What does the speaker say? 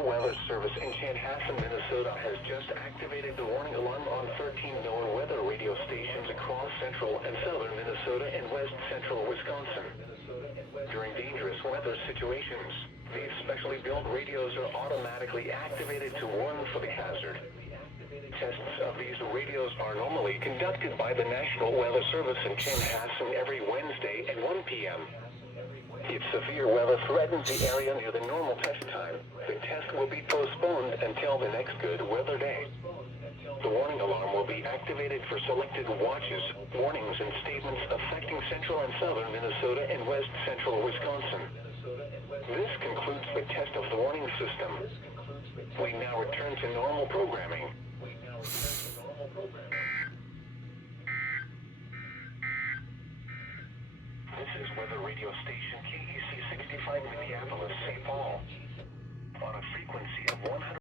National Weather Service in Chanhassen, Minnesota has just activated the warning alarm on 13 NOAA Weather radio stations across central and southern Minnesota and west central Wisconsin. During dangerous weather situations, these specially built radios are automatically activated to warn for the hazard. Tests of these radios are normally conducted by the National Weather Service in Chanhassen every Wednesday at 1 p.m. If severe weather threatens the area near the normal test time, the test will be postponed until the next good weather day. The warning alarm will be activated for selected watches, warnings, and statements affecting central and southern Minnesota and west central Wisconsin. This concludes the test of the warning system. We now return to normal programming. This is Weather Radio Station KEC 65 Minneapolis, St. Paul, on a frequency of 100.